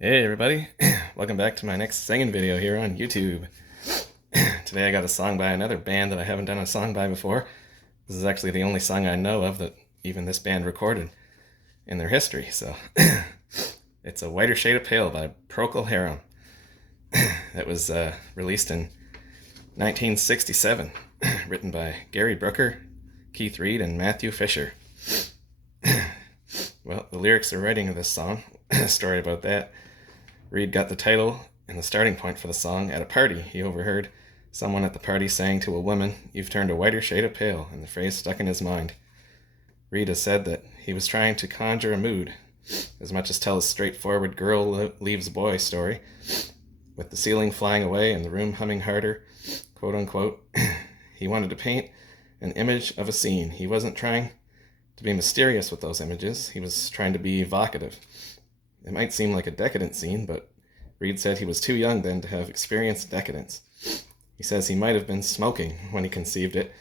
Hey everybody, welcome back to my next singing video here on YouTube. Today I got a song by another band that I haven't done a song by before. This is actually the only song I know of that even this band recorded in their history, so it's A Whiter Shade of Pale by Procol Harum. That was released in 1967, written by Gary Brooker, Keith Reid, and Matthew Fisher. Well, the lyrics are writing of this song, a story about that. Reid got the title and the starting point for the song at a party. He overheard someone at the party saying to a woman, "You've turned a whiter shade of pale," and the phrase stuck in his mind. Reid has said that he was trying to conjure a mood, as much as tell a straightforward girl leaves boy story, with the ceiling flying away and the room humming harder, quote unquote. He wanted to paint an image of a scene. He wasn't trying to be mysterious with those images. He was trying to be evocative. It might seem like a decadent scene, but Reid said he was too young then to have experienced decadence. He says he might have been smoking when he conceived it,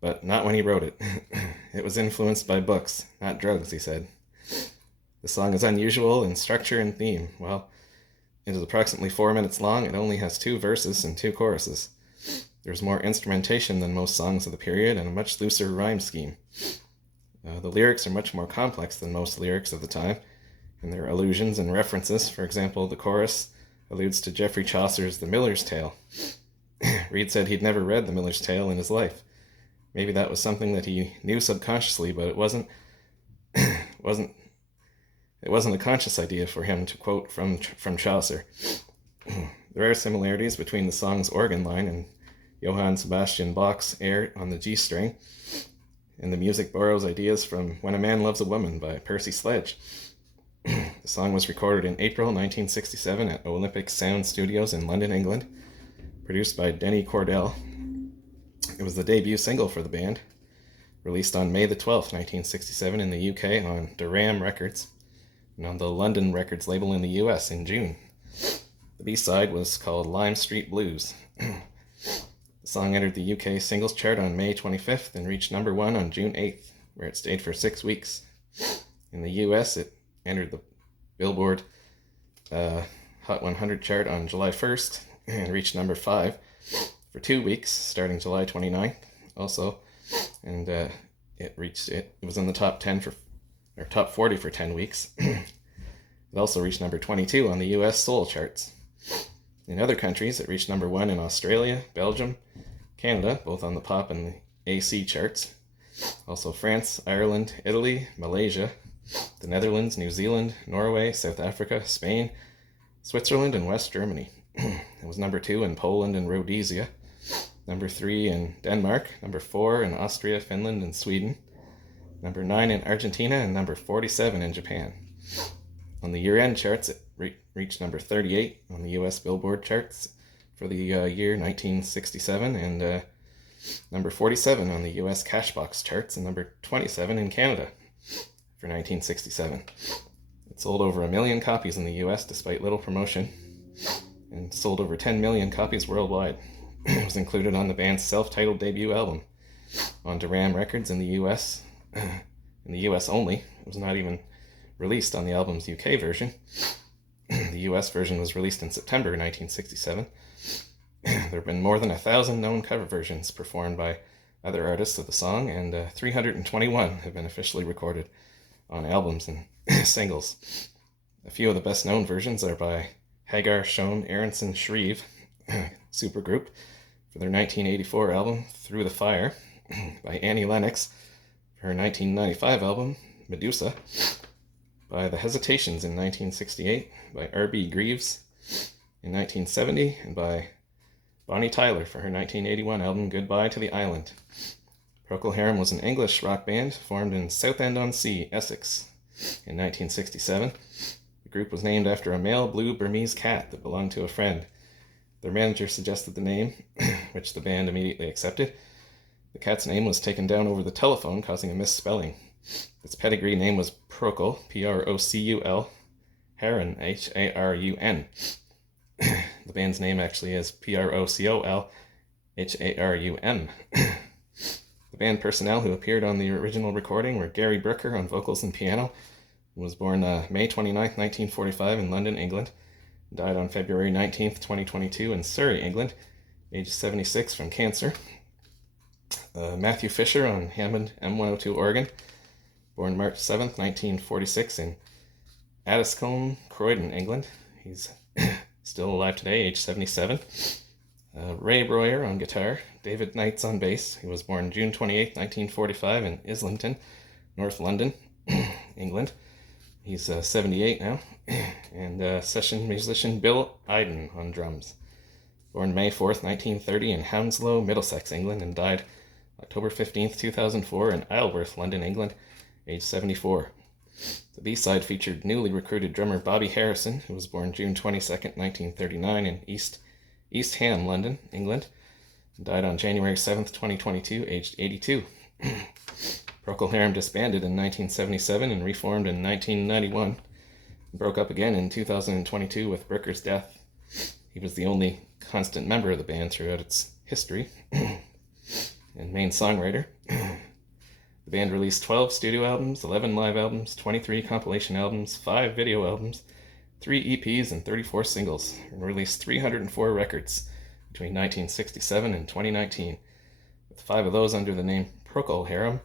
but not when he wrote it. It was influenced by books, not drugs, he said. The song is unusual in structure and theme. While it is approximately 4 minutes long, it only has 2 verses and 2 choruses. There's more instrumentation than most songs of the period and a much looser rhyme scheme. The lyrics are much more complex than most lyrics of the time, and there are allusions and references. For example, the chorus alludes to Geoffrey Chaucer's The Miller's Tale. Reid said he'd never read The Miller's Tale in his life. Maybe that was something that he knew subconsciously, but it wasn't a conscious idea for him to quote from Chaucer. There are similarities between the song's organ line and Johann Sebastian Bach's air on the G string, and the music borrows ideas from When a Man Loves a Woman by Percy Sledge. The song was recorded in April 1967 at Olympic Sound Studios in London, England, produced by Denny Cordell. It was the debut single for the band, released on May the 12th, 1967 in the UK on Deram Records, and on the London Records label in the US in June. The B-side was called Lime Street Blues. The song entered the UK singles chart on May 25th and reached number 1 on June 8th, where it stayed for 6 weeks. In the US, it entered the Billboard Hot 100 chart on July 1st and reached number 5 for 2 weeks, starting July 29th also. And it was in the top 40 for 10 weeks. It also reached number 22 on the US soul charts. In other countries, it reached number 1 in Australia, Belgium, Canada, both on the pop and the AC charts. Also France, Ireland, Italy, Malaysia, the Netherlands, New Zealand, Norway, South Africa, Spain, Switzerland, and West Germany. It was number 2 in Poland and Rhodesia, number 3 in Denmark, number 4 in Austria, Finland, and Sweden, number 9 in Argentina, and number 47 in Japan. On the year-end charts, it reached number 38 on the US Billboard charts for the year 1967, and number 47 on the US Cashbox charts, and number 27 in Canada for 1967. It sold over 1 million copies in the US despite little promotion, and sold over 10 million copies worldwide. It was included on the band's self-titled debut album on Deram Records in the US. In the US only. It was not even released on the album's UK version. The US version was released in September 1967. There have been more than 1,000 known cover versions performed by other artists of the song, and 321 have been officially recorded on albums and singles. A few of the best known versions are by Hagar, Schoen, Aronson, Shreve, supergroup, for their 1984 album Through the Fire, by Annie Lennox for her 1995 album Medusa, by The Hesitations in 1968, by R.B. Greaves in 1970, and by Bonnie Tyler for her 1981 album Goodbye to the Island. Procol Harum was an English rock band formed in Southend-on-Sea, Essex, in 1967. The group was named after a male blue Burmese cat that belonged to a friend. Their manager suggested the name, which the band immediately accepted. The cat's name was taken down over the telephone, causing a misspelling. Its pedigree name was Procol, P-R-O-C-U-L, Harun, H-A-R-U-N. The band's name actually is P-R-O-C-O-L, H-A-R-U-M. The band personnel who appeared on the original recording were Gary Brooker on vocals and piano, was born May 29th, 1945 in London, England. Died on February 19th, 2022 in Surrey, England, age 76 from cancer. Matthew Fisher on Hammond M102 organ, born March 7th, 1946 in Addiscombe, Croydon, England. He's still alive today, age 77. Ray Breuer on guitar, David Knights on bass. He was born June 28th, 1945 in Islington, North London, England. He's 78 now. And session musician Bill Iden on drums. Born May 4th, 1930 in Hounslow, Middlesex, England, and died October 15th, 2004 in Isleworth, London, England, age 74. The B-side featured newly recruited drummer Bobby Harrison, who was born June 22nd, 1939 in East Ham, London, England, and died on January 7th, 2022, aged 82. Procol Harum disbanded in 1977 and reformed in 1991. Broke up again in 2022 with Brooker's death. He was the only constant member of the band throughout its history and main songwriter. The band released 12 studio albums, 11 live albums, 23 compilation albums, 5 video albums, 3 EPs, and 34 singles, and released 304 records between 1967 and 2019, with 5 of those under the name Procol Harum,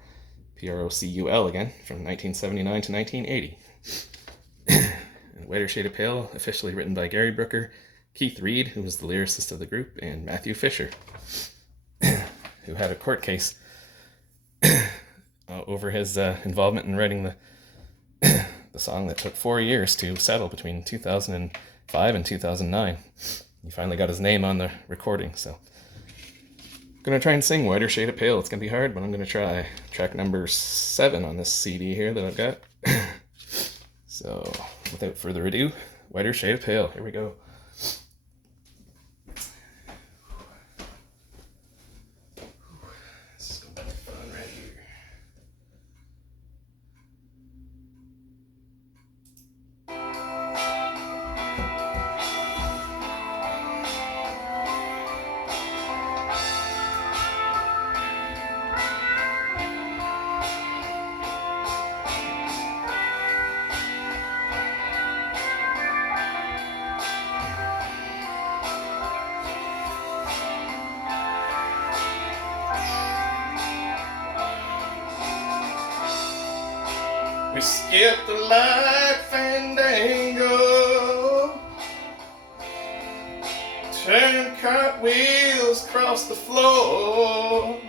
Procul again, from 1979 to 1980. And Whiter Shade of Pale, officially written by Gary Brooker, Keith Reid, who was the lyricist of the group, and Matthew Fisher, who had a court case over his involvement in writing the song that took 4 years to settle between 2005 and 2009. He finally got his name on the recording, so I'm going to try and sing Whiter Shade of Pale. It's going to be hard, but I'm going to try. Track number 7 on this CD here that I've got. So, without further ado, Whiter Shade of Pale. Here we go. We skipped the light fandango, turned cartwheels across the floor.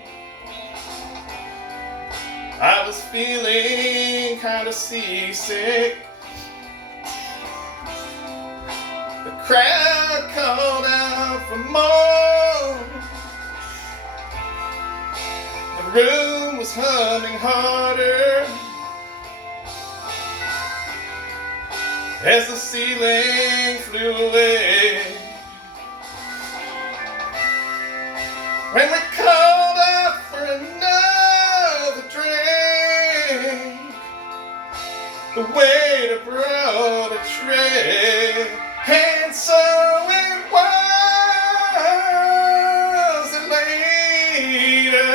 I was feeling kind of seasick. The crowd called out for more. The room was humming harder as the ceiling flew away. When we called out for another drink, the waiter brought a tray, and so it was later,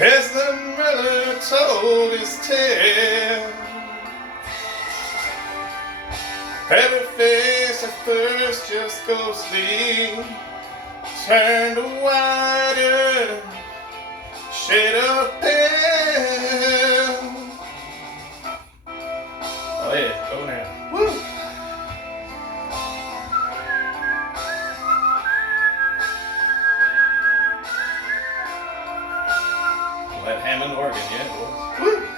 as the miller told his tale. Every face at first just ghostly turned a whiter shade of pale. Oh yeah, go now. Woo! That Hammond organ, yeah, boys. Woo!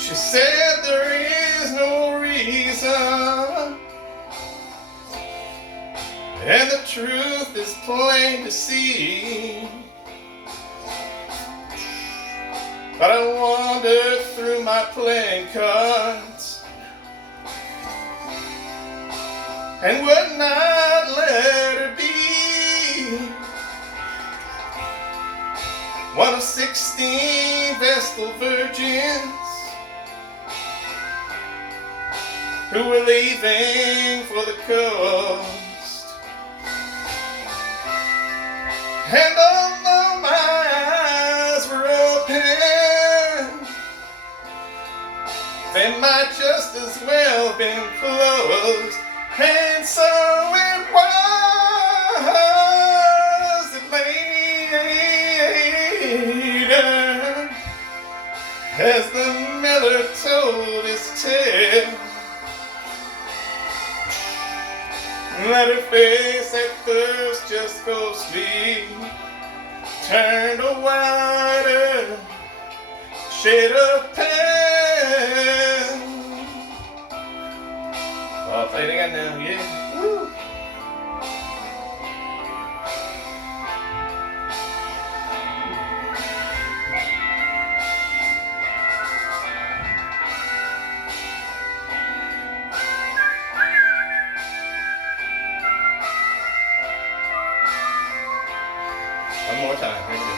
She said there is no reason, and the truth is plain to see. But I wandered through my playing cards and would not let her be one of 16 Vestal virgins who were leaving for the coast. And although my eyes were open, they might just as well been closed. And so it was that later, as the miller told his tale, that her face at first just ghostly turned a whiter shade of pale. Oh, I'll play it again now, yeah. Woo. One more time. Here we go.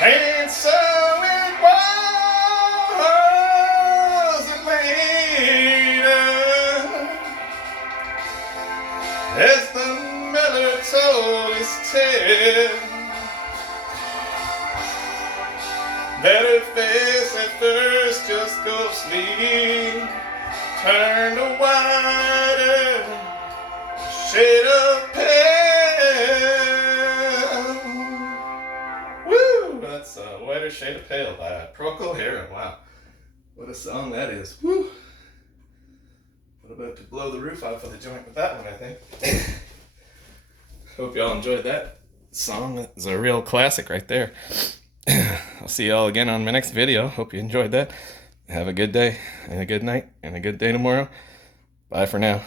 And so it was later, as the miller told his tale, that her face at first just ghostly turned a whiter shade of pale. Woo! That's a whiter shade of pale by Procol Harum. Wow, what a song that is. Woo! What about to blow the roof off of the joint with that one, I think. Hope y'all enjoyed that song. It's a real classic right there. I'll see y'all again on my next video. Hope you enjoyed that. Have a good day and a good night and a good day tomorrow. Bye for now.